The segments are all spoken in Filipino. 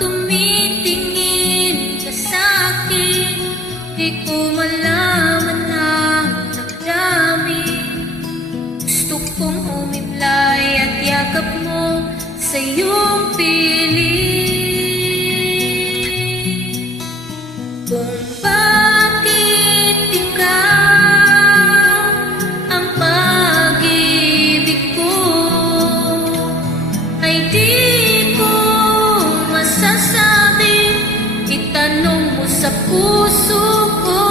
tumitingin ka sa'kin, di ko malaman ang damdamin. Gusto kong humimlay at yakap mo sa iyong piling. Kung bakit ikaw ang pag-ibig ko, ay di ko masasabi, itanong mo sa puso ko.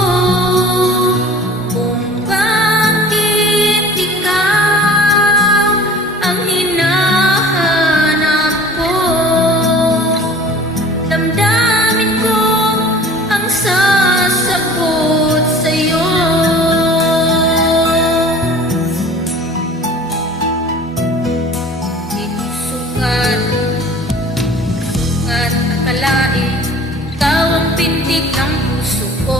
Kung bakit ikaw ang hinahanap ko, damdamin ko ang sasagot sa'yo. Di ko sukat akalain, ikaw ang pintig ng puso ko.